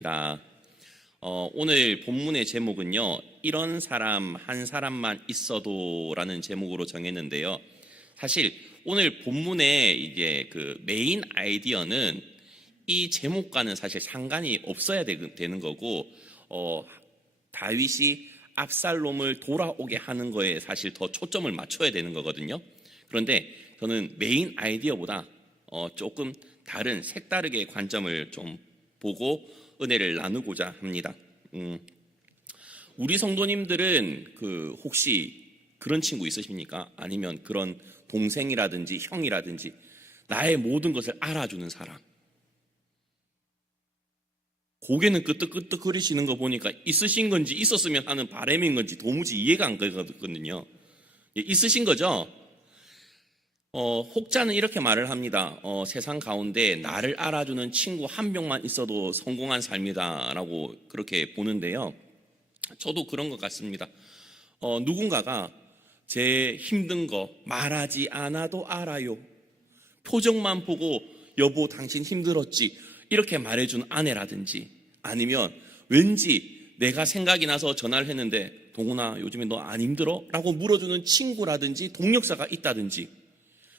다. 오늘 본문의 제목은요, 이런 사람 한 사람만 있어도 라는 제목으로 정했는데요. 사실 오늘 본문의 이제 그 메인 아이디어는 이 제목과는 사실 상관이 없어야 되는 거고, 다윗이 압살롬을 돌아오게 하는 거에 사실 더 초점을 맞춰야 되는 거거든요. 그런데 저는 메인 아이디어보다 조금 다른 색다르게 관점을 좀 보고 은혜를 나누고자 합니다. 우리 성도님들은 혹시 그런 친구 있으십니까? 아니면 그런 동생이라든지 형이라든지 나의 모든 것을 알아주는 사람. 고개는 끄덕끄덕 거리시는 거 보니까 있으신 건지 있었으면 하는 바람인 건지 도무지 이해가 안 가거든요. 있으신 거죠? 혹자는 이렇게 말을 합니다. 세상 가운데 나를 알아주는 친구 한 명만 있어도 성공한 삶이다 라고 그렇게 보는데요. 저도 그런 것 같습니다. 누군가가 제 힘든 거 말하지 않아도 알아요. 표정만 보고 여보 당신 힘들었지 이렇게 말해준 아내라든지, 아니면 왠지 내가 생각이 나서 전화를 했는데 동훈아 요즘에 너 안 힘들어? 라고 물어주는 친구라든지 동력사가 있다든지,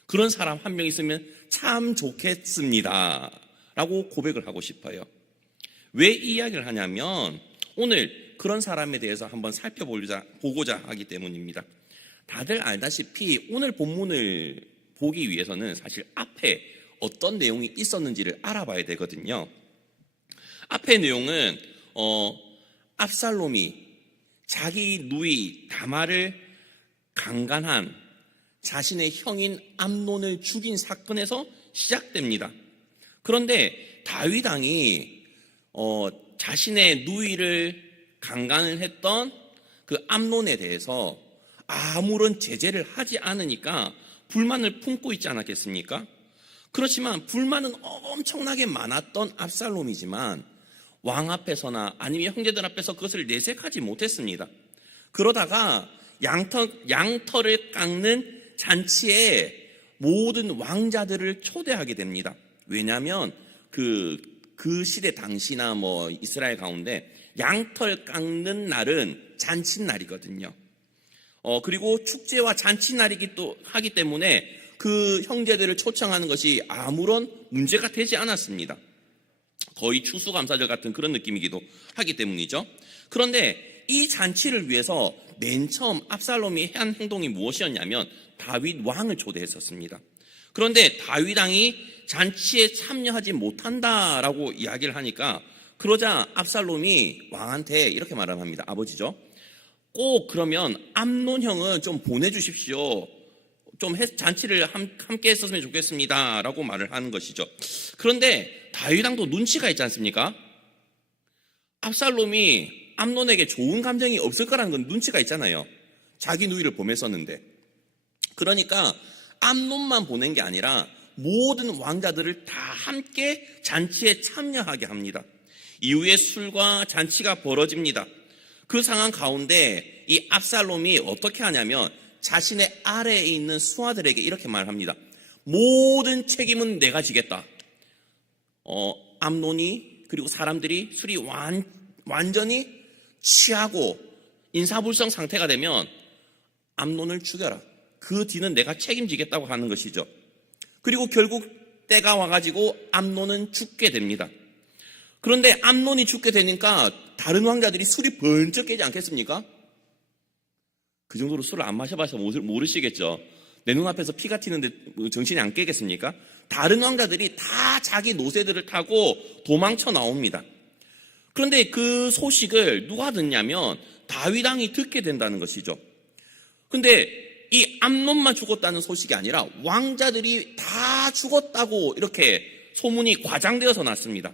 그런 사람 한 명 있으면 참 좋겠습니다 라고 고백을 하고 싶어요. 왜 이 이야기를 하냐면 오늘 그런 사람에 대해서 한번 살펴보고자 하기 때문입니다. 다들 알다시피 오늘 본문을 보기 위해서는 사실 앞에 어떤 내용이 있었는지를 알아봐야 되거든요. 앞의 내용은 압살롬이 자기 누이 다말을 강간한 자신의 형인 암논을 죽인 사건에서 시작됩니다. 그런데 다윗 왕이 자신의 누이를 강간을 했던 그 암논에 대해서 아무런 제재를 하지 않으니까 불만을 품고 있지 않았겠습니까? 그렇지만 불만은 엄청나게 많았던 압살롬이지만 왕 앞에서나 아니면 형제들 앞에서 그것을 내색하지 못했습니다. 그러다가 양털을 깎는 잔치에 모든 왕자들을 초대하게 됩니다. 왜냐하면 그 시대 당시나 이스라엘 가운데 양털 깎는 날은 잔칫날이거든요. 그리고 축제와 잔칫날이기도 하기 때문에 그 형제들을 초청하는 것이 아무런 문제가 되지 않았습니다. 거의 추수감사절 같은 그런 느낌이기도 하기 때문이죠. 그런데 이 잔치를 위해서 맨 처음 압살롬이 한 행동이 무엇이었냐면 다윗 왕을 초대했었습니다. 그런데 다윗 왕이 잔치에 참여하지 못한다라고 이야기를 하니까, 그러자 압살롬이 왕한테 이렇게 말을 합니다. 아버지죠. 꼭 그러면 암논 형은 좀 보내주십시오. 좀 잔치를 함께 했었으면 좋겠습니다 라고 말을 하는 것이죠. 그런데 다윗 왕도 눈치가 있지 않습니까? 압살롬이 암논에게 좋은 감정이 없을 거라는 건 눈치가 있잖아요. 자기 누이를 보냈었는데. 그러니까 암논만 보낸 게 아니라 모든 왕자들을 다 함께 잔치에 참여하게 합니다. 이후에 술과 잔치가 벌어집니다. 그 상황 가운데 이 압살롬이 어떻게 하냐면 자신의 아래에 있는 수하들에게 이렇게 말합니다. 모든 책임은 내가 지겠다. 암논이 그리고 사람들이 술이 완전히 취하고 인사불성 상태가 되면 암논을 죽여라. 그 뒤는 내가 책임지겠다고 하는 것이죠. 그리고 결국 때가 와가지고 암논은 죽게 됩니다. 그런데 암논이 죽게 되니까 다른 왕자들이 술이 번쩍 깨지 않겠습니까? 그 정도로 술을 안 마셔봐서 모르시겠죠. 내 눈앞에서 피가 튀는데 정신이 안 깨겠습니까? 다른 왕자들이 다 자기 노새들을 타고 도망쳐 나옵니다. 그런데 그 소식을 누가 듣냐면 다윗 왕이 듣게 된다는 것이죠. 근데 이 암논만 죽었다는 소식이 아니라 왕자들이 다 죽었다고 이렇게 소문이 과장되어서 났습니다.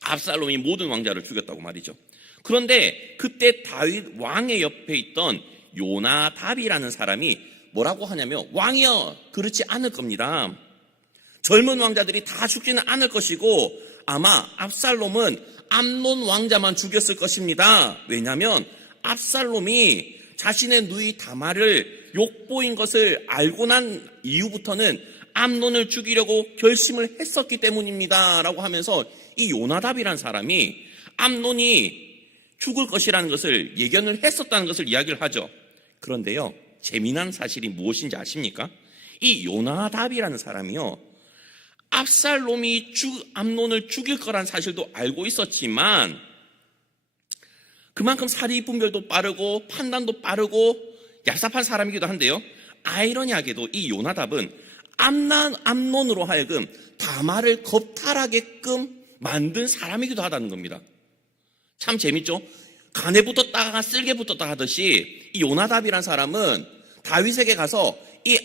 압살롬이 모든 왕자를 죽였다고 말이죠. 그런데 그때 다윗 왕의 옆에 있던 요나답이라는 사람이 뭐라고 하냐면, 왕이여 그렇지 않을 겁니다. 젊은 왕자들이 다 죽지는 않을 것이고 아마 압살롬은 암논 왕자만 죽였을 것입니다. 왜냐하면 압살롬이 자신의 누이 다말을 욕보인 것을 알고 난 이후부터는 암논을 죽이려고 결심을 했었기 때문입니다 라고 하면서 이 요나답이란 사람이 암논이 죽을 것이라는 것을 예견을 했었다는 것을 이야기를 하죠. 그런데요, 재미난 사실이 무엇인지 아십니까? 이 요나답이라는 사람이요, 압살롬이 암논을 죽일 거란 사실도 알고 있었지만 그만큼 사리 분별도 빠르고 판단도 빠르고 얍삽한 사람이기도 한데요, 아이러니하게도 이 요나답은 암논으로 하여금 다말을 겁탈하게끔 만든 사람이기도 하다는 겁니다. 참 재밌죠? 간에 붙었다가 쓸개 붙었다 하듯이 이 요나답이란 사람은 다윗에게 가서 이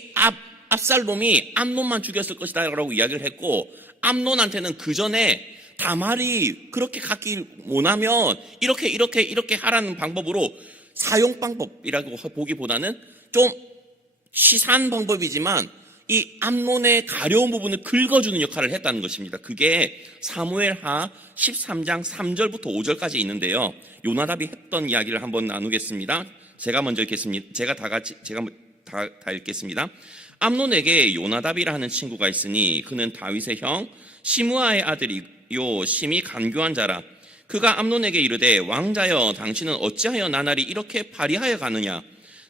압살롬이 암논만 죽였을 것이다 라고 이야기를 했고, 암논한테는 그 전에 다말이 그렇게 갖기 원하면 이렇게 하라는 방법으로, 사용 방법이라고 보기보다는 좀 치사한 방법이지만 이 암논의 가려운 부분을 긁어주는 역할을 했다는 것입니다. 그게 사무엘하 13장 3절부터 5절까지 있는데요, 요나답이 했던 이야기를 한번 나누겠습니다. 제가 먼저 읽겠습니다. 제가 다 읽겠습니다. 암논에게 요나답이라 하는 친구가 있으니 그는 다윗의 형 시므아의 아들이요 심히 간교한 자라. 그가 암논에게 이르되 왕자여 당신은 어찌하여 나날이 이렇게 파리하여 가느냐,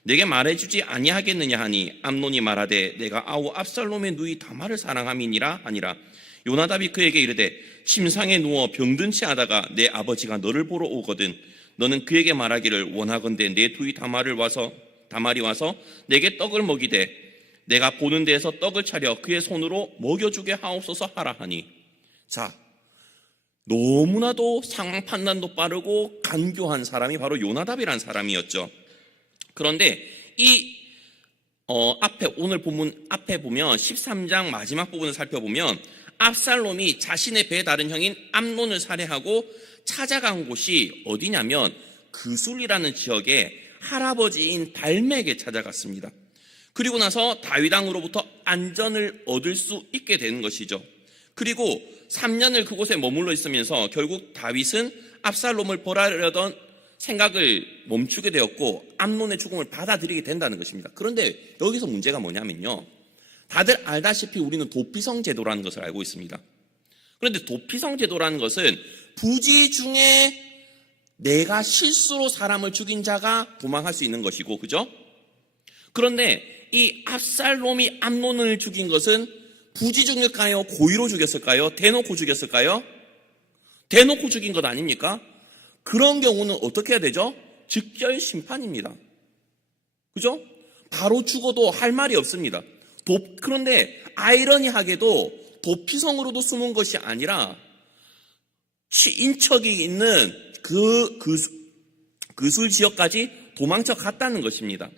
내게 말해주지 아니하겠느냐 하니, 암논이 말하되 내가 아우 압살롬의 누이 다말을 사랑함이니라 하니라. 요나답이 그에게 이르되 침상에 누워 병든 채 하다가 내 아버지가 너를 보러 오거든 너는 그에게 말하기를 원하건대 내 누이 다말이 와서 내게 떡을 먹이되 내가 보는 데에서 떡을 차려 그의 손으로 먹여주게 하옵소서 하라 하니. 자, 너무나도 상황 판단도 빠르고 간교한 사람이 바로 요나답이라는 사람이었죠. 그런데 오늘 본문 앞에 보면 13장 마지막 부분을 살펴보면 압살롬이 자신의 배 다른 형인 암논을 살해하고 찾아간 곳이 어디냐면 그술이라는 지역의 할아버지인 달메에게 찾아갔습니다. 그리고 나서 다윗 왕으로부터 안전을 얻을 수 있게 되는 것이죠. 그리고 3년을 그곳에 머물러 있으면서 결국 다윗은 압살롬을 벌하려던 생각을 멈추게 되었고 암논의 죽음을 받아들이게 된다는 것입니다. 그런데 여기서 문제가 뭐냐면요, 다들 알다시피 우리는 도피성 제도라는 것을 알고 있습니다. 그런데 도피성 제도라는 것은 부지 중에 내가 실수로 사람을 죽인 자가 도망할 수 있는 것이고, 그죠? 그런데 이 압살롬이 암논을 죽인 것은 부지 중일까요? 고의로 죽였을까요? 대놓고 죽였을까요? 대놓고 죽인 것 아닙니까? 그런 경우는 어떻게 해야 되죠? 즉결 심판입니다. 그죠? 바로 죽어도 할 말이 없습니다. 그런데 아이러니하게도 도피성으로도 숨은 것이 아니라 인척이 있는 그술 지역까지 도망쳐 갔다는 것입니다.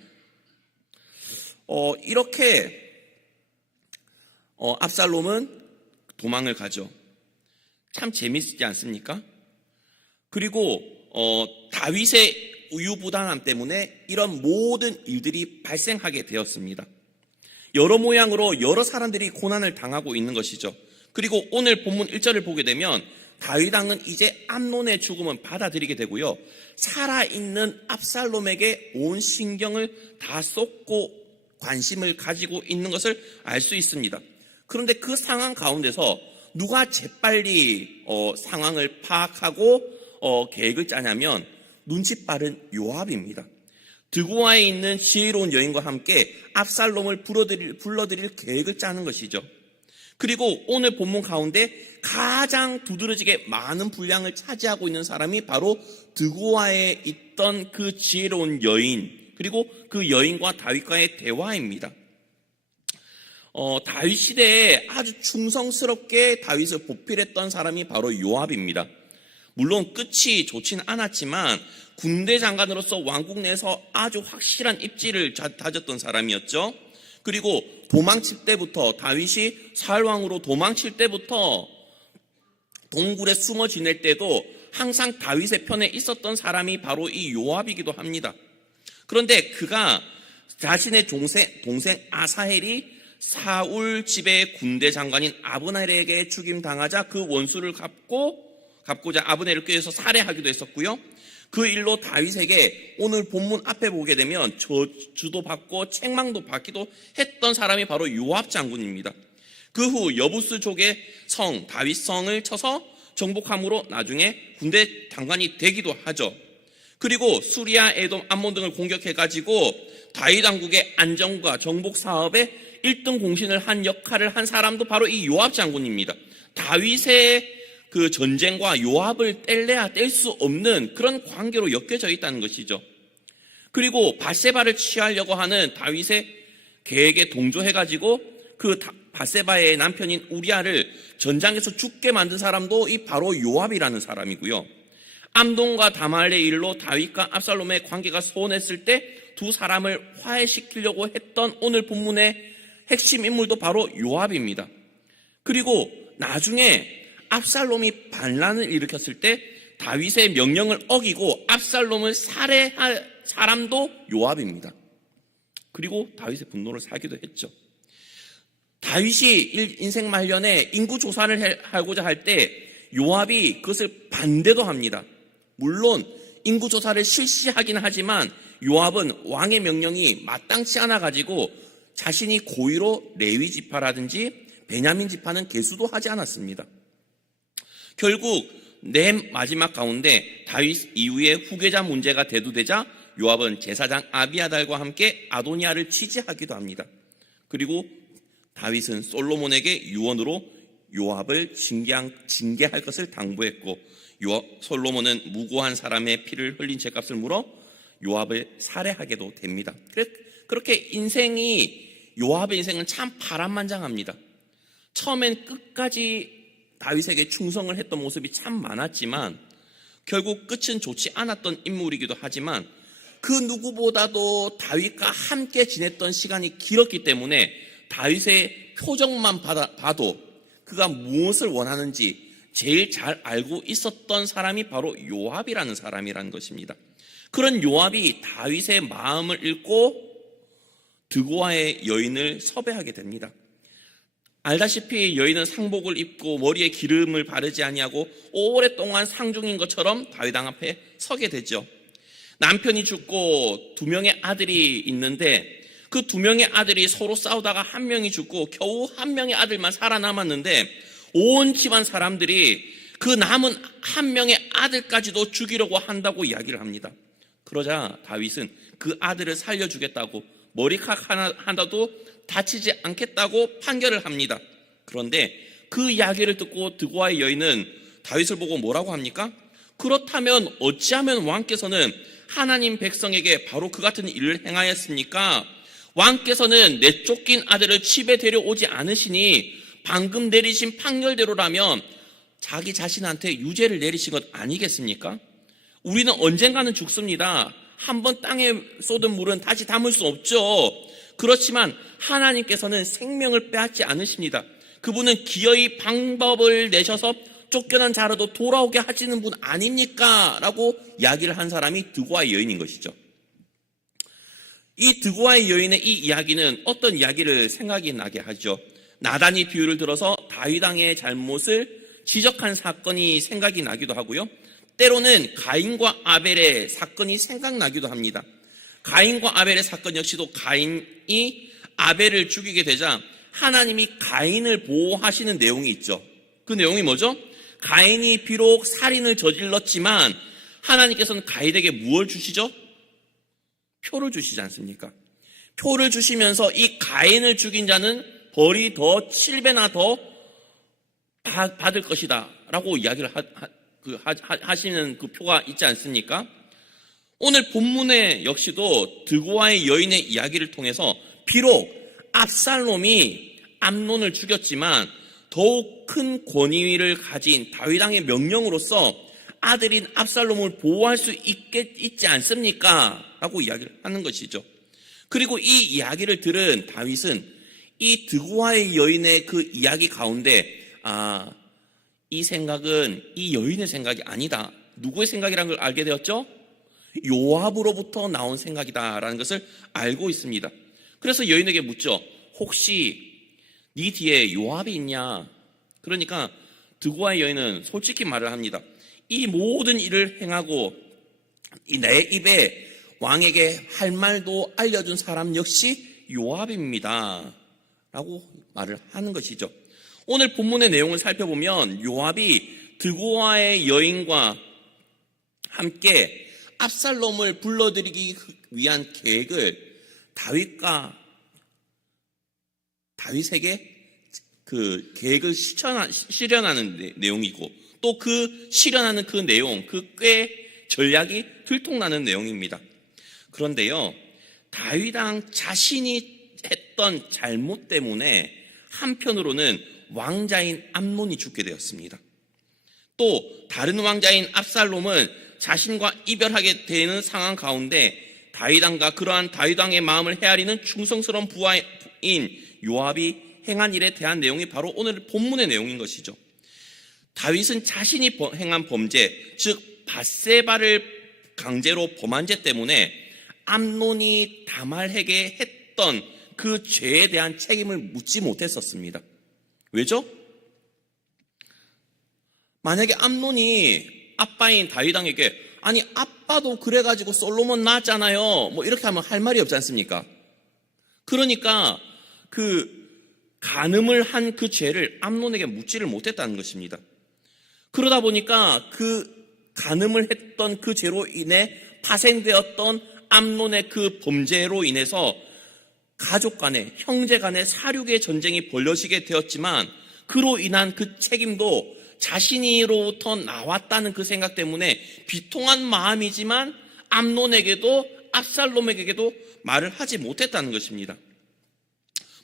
이렇게 압살롬은 도망을 가죠. 참 재밌지 않습니까? 그리고 다윗의 우유부단함 때문에 이런 모든 일들이 발생하게 되었습니다. 여러 모양으로 여러 사람들이 고난을 당하고 있는 것이죠. 그리고 오늘 본문 1절을 보게 되면 다윗 왕은 이제 암논의 죽음은 받아들이게 되고요, 살아있는 압살롬에게 온 신경을 다 쏟고 관심을 가지고 있는 것을 알 수 있습니다. 그런데 그 상황 가운데서 누가 재빨리 상황을 파악하고 계획을 짜냐면 눈치 빠른 요압입니다. 드고아에 있는 지혜로운 여인과 함께 압살롬을 불러들일 계획을 짜는 것이죠. 그리고 오늘 본문 가운데 가장 두드러지게 많은 분량을 차지하고 있는 사람이 바로 드고아에 있던 그 지혜로운 여인, 그리고 그 여인과 다윗과의 대화입니다. 다윗 시대에 아주 충성스럽게 다윗을 보필했던 사람이 바로 요압입니다. 물론 끝이 좋진 않았지만 군대 장관으로서 왕국 내에서 아주 확실한 입지를 다졌던 사람이었죠. 그리고 도망칠 때부터, 다윗이 사울 왕으로 도망칠 때부터 동굴에 숨어 지낼 때도 항상 다윗의 편에 있었던 사람이 바로 이 요압이기도 합니다. 그런데 그가 자신의 동생 아사헬이 사울 집의 군대 장관인 아브넬에게 죽임당하자 그 원수를 갚고자 아브넬을 꾀해서 살해하기도 했었고요. 그 일로 다윗에게 오늘 본문 앞에 보게 되면 저주도 받고 책망도 받기도 했던 사람이 바로 요압 장군입니다. 그 후 여부스족의 성 다윗성을 쳐서 정복함으로 나중에 군대 장관이 되기도 하죠. 그리고 수리아, 에돔, 암몬 등을 공격해가지고 다윗 왕국의 안정과 정복 사업에 1등 공신을 한 역할을 한 사람도 바로 이 요압 장군입니다. 다윗의 그 전쟁과 요압을 뗄래야 뗄 수 없는 그런 관계로 엮여져 있다는 것이죠. 그리고 밧세바를 취하려고 하는 다윗의 계획에 동조해가지고 그 밧세바의 남편인 우리아를 전장에서 죽게 만든 사람도 이 바로 요압이라는 사람이고요. 암논과 다말의 일로 다윗과 압살롬의 관계가 소원했을 때 두 사람을 화해시키려고 했던 오늘 본문의 핵심 인물도 바로 요압입니다. 그리고 나중에 압살롬이 반란을 일으켰을 때 다윗의 명령을 어기고 압살롬을 살해할 사람도 요압입니다. 그리고 다윗의 분노를 사기도 했죠. 다윗이 인생 말년에 인구 조사를 하고자 할 때 요압이 그것을 반대도 합니다. 물론 인구 조사를 실시하긴 하지만 요압은 왕의 명령이 마땅치 않아 가지고 자신이 고의로 레위 지파라든지 베냐민 지파는 계수도 하지 않았습니다. 결국 맨 마지막 가운데 다윗 이후에 후계자 문제가 대두되자 요압은 제사장 아비아달과 함께 아도니아를 취재하기도 합니다. 그리고 다윗은 솔로몬에게 유언으로 요압을 징계할 것을 당부했고 솔로몬은 무고한 사람의 피를 흘린 죄값을 물어 요압을 살해하게도 됩니다. 그렇게 요압의 인생은 참 파란만장합니다. 처음엔 끝까지 다윗에게 충성을 했던 모습이 참 많았지만 결국 끝은 좋지 않았던 인물이기도 하지만 그 누구보다도 다윗과 함께 지냈던 시간이 길었기 때문에 다윗의 표정만 봐도 그가 무엇을 원하는지 제일 잘 알고 있었던 사람이 바로 요압이라는 사람이라는 것입니다. 그런 요압이 다윗의 마음을 읽고 드고아의 여인을 섭외하게 됩니다. 알다시피 여인은 상복을 입고 머리에 기름을 바르지 아니하고 오랫동안 상중인 것처럼 다윗 왕 앞에 서게 되죠. 남편이 죽고 2명의 아들이 있는데 그 2명의 아들이 서로 싸우다가 1명이 죽고 겨우 1명의 아들만 살아남았는데 온 집안 사람들이 그 남은 1명의 아들까지도 죽이려고 한다고 이야기를 합니다. 그러자 다윗은 그 아들을 살려주겠다고 머리카락 하나도 다치지 않겠다고 판결을 합니다. 그런데 그 이야기를 듣고 드고아의 여인은 다윗을 보고 뭐라고 합니까? 그렇다면 어찌하면 왕께서는 하나님 백성에게 바로 그 같은 일을 행하였습니까? 왕께서는 내쫓긴 아들을 집에 데려오지 않으시니 방금 내리신 판결대로라면 자기 자신한테 유죄를 내리신 것 아니겠습니까? 우리는 언젠가는 죽습니다. 한번 땅에 쏟은 물은 다시 담을 수 없죠. 그렇지만 하나님께서는 생명을 빼앗지 않으십니다. 그분은 기어이 방법을 내셔서 쫓겨난 자라도 돌아오게 하시는 분 아닙니까? 라고 이야기를 한 사람이 드고아의 여인인 것이죠. 이 드고아의 여인의 이 이야기는 어떤 이야기를 생각이 나게 하죠. 나단이 비유를 들어서 다윗 왕의 잘못을 지적한 사건이 생각이 나기도 하고요. 때로는 가인과 아벨의 사건이 생각나기도 합니다. 가인과 아벨의 사건 역시도 가인이 아벨을 죽이게 되자 하나님이 가인을 보호하시는 내용이 있죠. 그 내용이 뭐죠? 가인이 비록 살인을 저질렀지만 하나님께서는 가인에게 무엇을 주시죠? 표를 주시지 않습니까? 표를 주시면서 이 가인을 죽인 자는 벌이 더 7배나 더 받을 것이다 라고 이야기를 하시는 그 표가 있지 않습니까? 오늘 본문에 역시도 드고아의 여인의 이야기를 통해서 비록 압살롬이 암논을 죽였지만 더욱 큰 권위를 가진 다윗 왕의 명령으로서 아들인 압살롬을 보호할 수 있지 않습니까? 라고 이야기를 하는 것이죠. 그리고 이 이야기를 들은 다윗은 이 드고아의 여인의 그 이야기 가운데 이 생각은 이 여인의 생각이 아니다. 누구의 생각이라는 걸 알게 되었죠? 요압으로부터 나온 생각이다라는 것을 알고 있습니다. 그래서 여인에게 묻죠. 혹시 네 뒤에 요압이 있냐? 그러니까 드고아의 여인은 솔직히 말을 합니다. 이 모든 일을 행하고 내 입에 왕에게 할 말도 알려준 사람 역시 요압입니다. 라고 말을 하는 것이죠. 오늘 본문의 내용을 살펴보면 요압이 드고아의 여인과 함께 압살롬을 불러들이기 위한 계획을 다윗에게 그 계획을 실현하는 내용이고, 또 그 실현하는 그 내용, 그 꽤 전략이 들통나는 내용입니다. 그런데요, 다윗 왕 자신이 했던 잘못 때문에 한편으로는 왕자인 암논이 죽게 되었습니다. 또 다른 왕자인 압살롬은 자신과 이별하게 되는 상황 가운데 다윗 왕과 그러한 다윗 왕의 마음을 헤아리는 충성스러운 부하인 요압이 행한 일에 대한 내용이 바로 오늘 본문의 내용인 것이죠. 다윗은 자신이 행한 범죄, 즉 밧세바를 강제로 범한 죄 때문에 암논이 다말에게 했던 그 죄에 대한 책임을 묻지 못했었습니다. 왜죠? 만약에 암논이 아빠인 다윗 왕에게 아니 아빠도 그래가지고 솔로몬 낳았잖아요, 뭐 이렇게 하면 할 말이 없지 않습니까? 그러니까 그 간음을 한 그 죄를 암논에게 묻지를 못했다는 것입니다. 그러다 보니까 그 간음을 했던 그 죄로 인해 파생되었던 암논의 그 범죄로 인해서 가족 간에, 형제 간에 사륙의 전쟁이 벌어지게 되었지만, 그로 인한 그 책임도 자신으로부터 나왔다는 그 생각 때문에 비통한 마음이지만 암논에게도 압살롬에게도 말을 하지 못했다는 것입니다.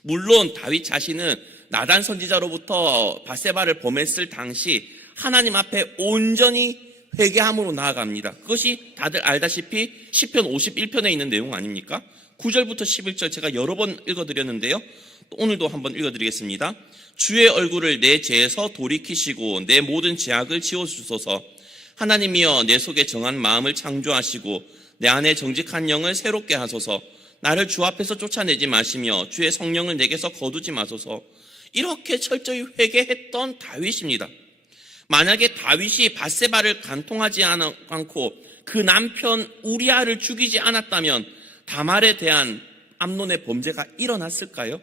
물론 다윗 자신은 나단 선지자로부터 밧세바를 범했을 당시 하나님 앞에 온전히 회개함으로 나아갑니다. 그것이 다들 알다시피 시편 51편에 있는 내용 아닙니까? 9절부터 11절 제가 여러 번 읽어드렸는데요, 오늘도 한번 읽어드리겠습니다. 주의 얼굴을 내 죄에서 돌이키시고 내 모든 죄악을 지워주소서. 하나님이여, 내 속에 정한 마음을 창조하시고 내 안에 정직한 영을 새롭게 하소서. 나를 주 앞에서 쫓아내지 마시며 주의 성령을 내게서 거두지 마소서. 이렇게 철저히 회개했던 다윗입니다. 만약에 다윗이 밧세바를 간통하지 않고 그 남편 우리아를 죽이지 않았다면 다말에 대한 암논의 범죄가 일어났을까요?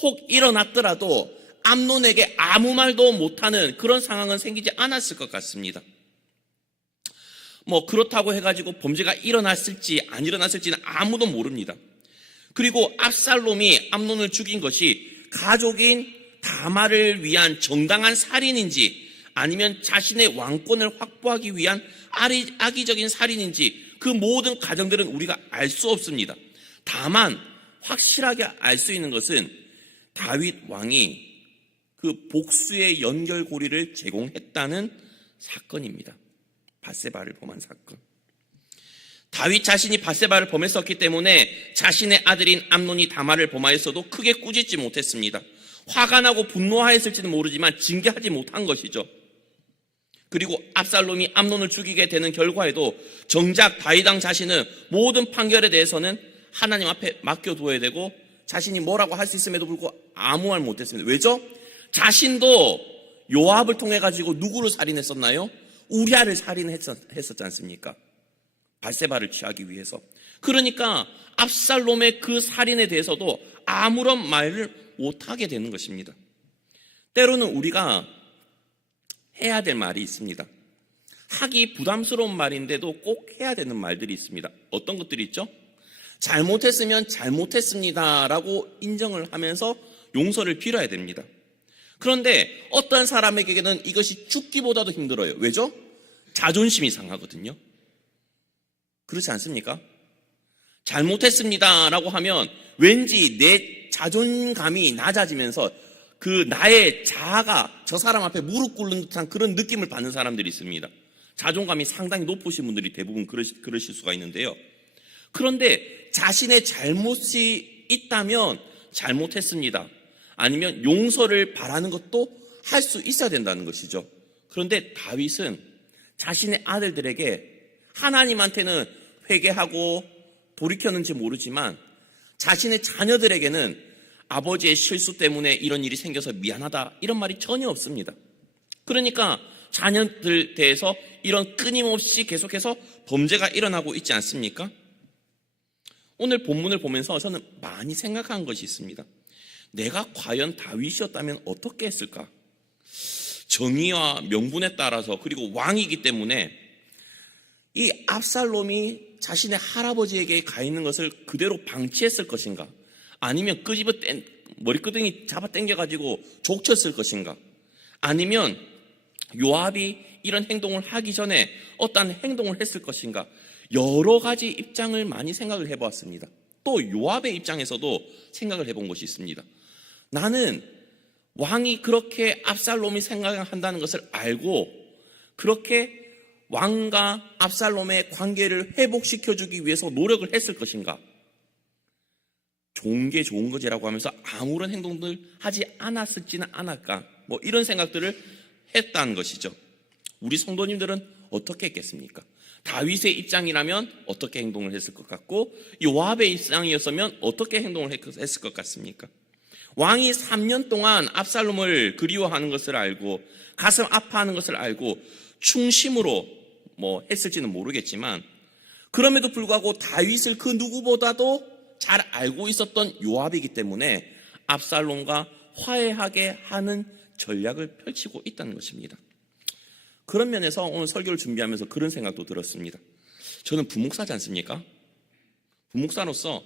혹 일어났더라도 암논에게 아무 말도 못하는 그런 상황은 생기지 않았을 것 같습니다. 뭐 그렇다고 해가지고 범죄가 일어났을지 안 일어났을지는 아무도 모릅니다. 그리고 압살롬이 암논을 죽인 것이 가족인 다말을 위한 정당한 살인인지 아니면 자신의 왕권을 확보하기 위한 악의적인 살인인지 그 모든 가정들은 우리가 알 수 없습니다. 다만 확실하게 알 수 있는 것은 다윗 왕이 그 복수의 연결고리를 제공했다는 사건입니다. 밧세바를 범한 사건. 다윗 자신이 밧세바를 범했었기 때문에 자신의 아들인 암논이 다말을 범하였어도 크게 꾸짖지 못했습니다. 화가 나고 분노하였을지는 모르지만 징계하지 못한 것이죠. 그리고 압살롬이 암논을 죽이게 되는 결과에도 정작 다윗 왕 자신은 모든 판결에 대해서는 하나님 앞에 맡겨두어야 되고 자신이 뭐라고 할 수 있음에도 불구하고 아무 말 못했습니다. 왜죠? 자신도 요압을 통해 가지고 누구를 살인했었나요? 우리아를 살인했었지 않습니까? 밧세바를 취하기 위해서. 그러니까 압살롬의 그 살인에 대해서도 아무런 말을 못하게 되는 것입니다. 때로는 우리가 해야 될 말이 있습니다. 하기 부담스러운 말인데도 꼭 해야 되는 말들이 있습니다. 어떤 것들이 있죠? 잘못했으면 잘못했습니다라고 인정을 하면서 용서를 빌어야 됩니다. 그런데 어떤 사람에게는 이것이 죽기보다도 힘들어요. 왜죠? 자존심이 상하거든요. 그렇지 않습니까? 잘못했습니다라고 하면 왠지 내 자존감이 낮아지면서 그 나의 자아가 저 사람 앞에 무릎 꿇는 듯한 그런 느낌을 받는 사람들이 있습니다. 자존감이 상당히 높으신 분들이 대부분 그러실 수가 있는데요. 그런데 자신의 잘못이 있다면 잘못했습니다, 아니면 용서를 바라는 것도 할 수 있어야 된다는 것이죠. 그런데 다윗은 자신의 아들들에게 하나님한테는 회개하고 돌이켰는지 모르지만 자신의 자녀들에게는 아버지의 실수 때문에 이런 일이 생겨서 미안하다 이런 말이 전혀 없습니다. 그러니까 자녀들 대해서 이런 끊임없이 계속해서 범죄가 일어나고 있지 않습니까? 오늘 본문을 보면서 저는 많이 생각한 것이 있습니다. 내가 과연 다윗이었다면 어떻게 했을까? 정의와 명분에 따라서, 그리고 왕이기 때문에 이 압살롬이 자신의 할아버지에게 가 있는 것을 그대로 방치했을 것인가, 아니면 끄집어 머리끄댕이 잡아 당겨가지고 족쳤을 것인가, 아니면 요압이 이런 행동을 하기 전에 어떤 행동을 했을 것인가, 여러 가지 입장을 많이 생각을 해보았습니다. 또 요압의 입장에서도 생각을 해본 것이 있습니다. 나는 왕이 그렇게 압살롬이 생각한다는 것을 알고 그렇게 왕과 압살롬의 관계를 회복시켜주기 위해서 노력을 했을 것인가, 좋은 게 좋은 거지라고 하면서 아무런 행동들 하지 않았을지는 않을까, 뭐 이런 생각들을 했다는 것이죠. 우리 성도님들은 어떻게 했겠습니까? 다윗의 입장이라면 어떻게 행동을 했을 것 같고, 요압의 입장이었으면 어떻게 행동을 했을 것 같습니까? 왕이 3년 동안 압살롬을 그리워하는 것을 알고 가슴 아파하는 것을 알고 충심으로 뭐 했을지는 모르겠지만, 그럼에도 불구하고 다윗을 그 누구보다도 잘 알고 있었던 요압이기 때문에 압살롬과 화해하게 하는 전략을 펼치고 있다는 것입니다. 그런 면에서 오늘 설교를 준비하면서 그런 생각도 들었습니다. 저는 부목사지 않습니까? 부목사로서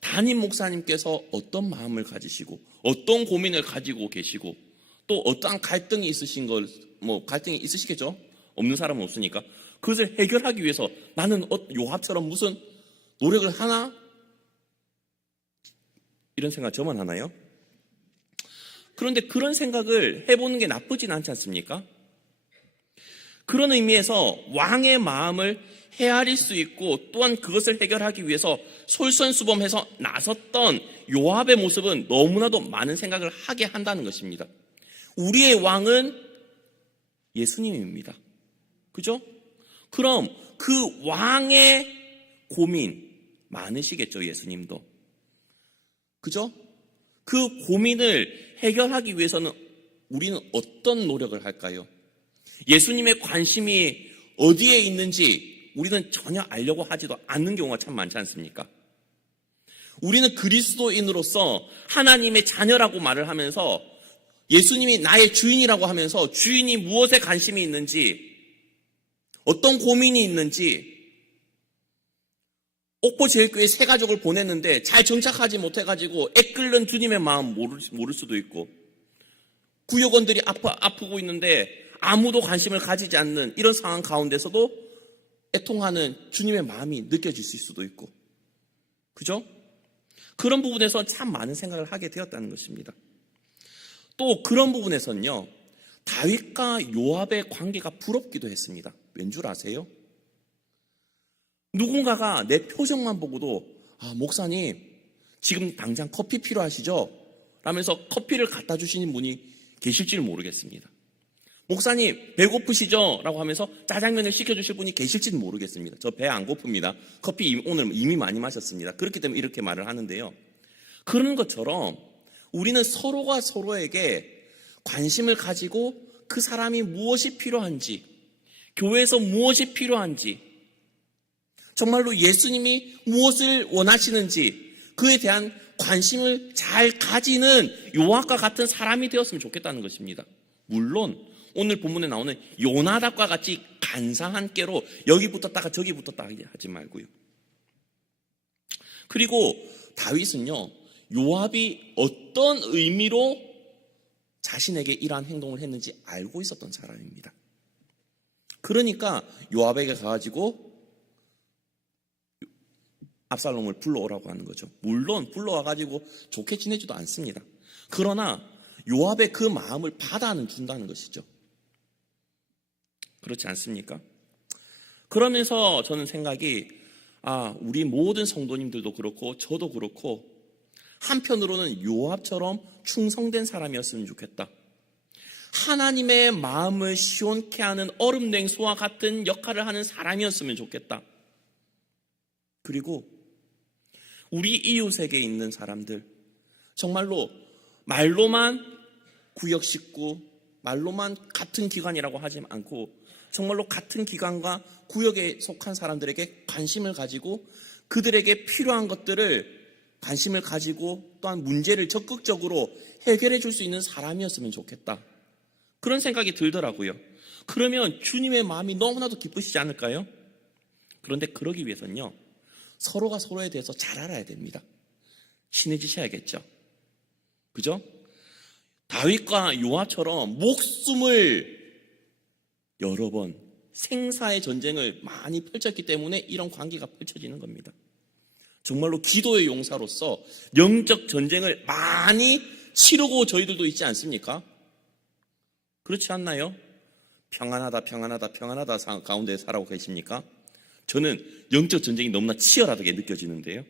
담임 목사님께서 어떤 마음을 가지시고 어떤 고민을 가지고 계시고 또 어떠한 갈등이 있으신 걸, 뭐 갈등이 있으시겠죠? 없는 사람은 없으니까. 그것을 해결하기 위해서 나는 요압처럼 무슨 노력을 하나? 이런 생각 저만 하나요? 그런데 그런 생각을 해보는 게 나쁘진 않지 않습니까? 그런 의미에서 왕의 마음을 헤아릴 수 있고 또한 그것을 해결하기 위해서 솔선수범해서 나섰던 요압의 모습은 너무나도 많은 생각을 하게 한다는 것입니다. 우리의 왕은 예수님입니다. 그죠? 그럼 그 왕의 고민 많으시겠죠, 예수님도. 그죠? 그 고민을 해결하기 위해서는 우리는 어떤 노력을 할까요? 예수님의 관심이 어디에 있는지 우리는 전혀 알려고 하지도 않는 경우가 참 많지 않습니까? 우리는 그리스도인으로서 하나님의 자녀라고 말을 하면서 예수님이 나의 주인이라고 하면서 주인이 무엇에 관심이 있는지, 어떤 고민이 있는지, 옥포제일교회 세 가족을 보냈는데 잘 정착하지 못해가지고 애끓는 주님의 마음 모를 수도 있고, 구역원들이 아프고 있는데 아무도 관심을 가지지 않는 이런 상황 가운데서도 애통하는 주님의 마음이 느껴질 수도 있고, 그죠? 그런 부분에서 참 많은 생각을 하게 되었다는 것입니다. 또 그런 부분에서는요, 다윗과 요압의 관계가 부럽기도 했습니다. 왠 줄 아세요? 누군가가 내 표정만 보고도 목사님 지금 당장 커피 필요하시죠? 라면서 커피를 갖다 주시는 분이 계실지를 모르겠습니다. 목사님 배고프시죠? 라고 하면서 짜장면을 시켜주실 분이 계실지는 모르겠습니다. 저 배 안 고픕니다. 커피 오늘 이미 많이 마셨습니다. 그렇기 때문에 이렇게 말을 하는데요. 그런 것처럼 우리는 서로가 서로에게 관심을 가지고 그 사람이 무엇이 필요한지, 교회에서 무엇이 필요한지, 정말로 예수님이 무엇을 원하시는지 그에 대한 관심을 잘 가지는 요압과 같은 사람이 되었으면 좋겠다는 것입니다. 물론 오늘 본문에 나오는 요나답과 같이 간사한 꾀로 여기 붙었다가 저기 붙었다가 하지 말고요. 그리고 다윗은요, 요압이 어떤 의미로 자신에게 이러한 행동을 했는지 알고 있었던 사람입니다. 그러니까 요압에게 가가지고 압살롬을 불러오라고 하는 거죠. 물론 불러와가지고 좋게 지내지도 않습니다. 그러나 요압의 그 마음을 받아는 준다는 것이죠. 그렇지 않습니까? 그러면서 저는 생각이, 우리 모든 성도님들도 그렇고 저도 그렇고 한편으로는 요압처럼 충성된 사람이었으면 좋겠다. 하나님의 마음을 시원케 하는 얼음 냉수와 같은 역할을 하는 사람이었으면 좋겠다. 그리고 우리 이웃에게 있는 사람들, 정말로 말로만 구역 식구, 말로만 같은 기관이라고 하지 않고 정말로 같은 기관과 구역에 속한 사람들에게 관심을 가지고 그들에게 필요한 것들을 관심을 가지고 또한 문제를 적극적으로 해결해 줄 수 있는 사람이었으면 좋겠다. 그런 생각이 들더라고요. 그러면 주님의 마음이 너무나도 기쁘시지 않을까요? 그런데 그러기 위해서는요, 서로가 서로에 대해서 잘 알아야 됩니다. 친해지셔야겠죠. 그죠? 다윗과 요압처럼 목숨을 여러 번 생사의 전쟁을 많이 펼쳤기 때문에 이런 관계가 펼쳐지는 겁니다. 정말로 기도의 용사로서 영적 전쟁을 많이 치르고 저희들도 있지 않습니까? 그렇지 않나요? 평안하다 가운데 살아오고 계십니까? 저는 영적 전쟁이 너무나 치열하게 느껴지는데요.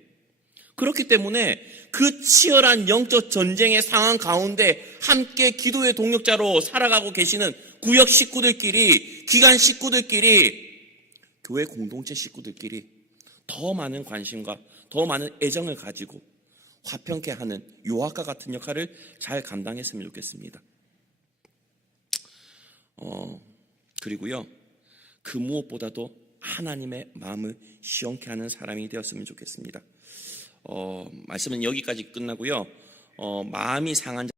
그렇기 때문에 그 치열한 영적 전쟁의 상황 가운데 함께 기도의 동역자로 살아가고 계시는 구역 식구들끼리, 기관 식구들끼리, 교회 공동체 식구들끼리 더 많은 관심과 더 많은 애정을 가지고 화평케 하는 요압과 같은 역할을 잘 감당했으면 좋겠습니다. 그리고요, 그 무엇보다도 하나님의 마음을 시원케 하는 사람이 되었으면 좋겠습니다. 말씀은 여기까지 끝나고요. 마음이 상한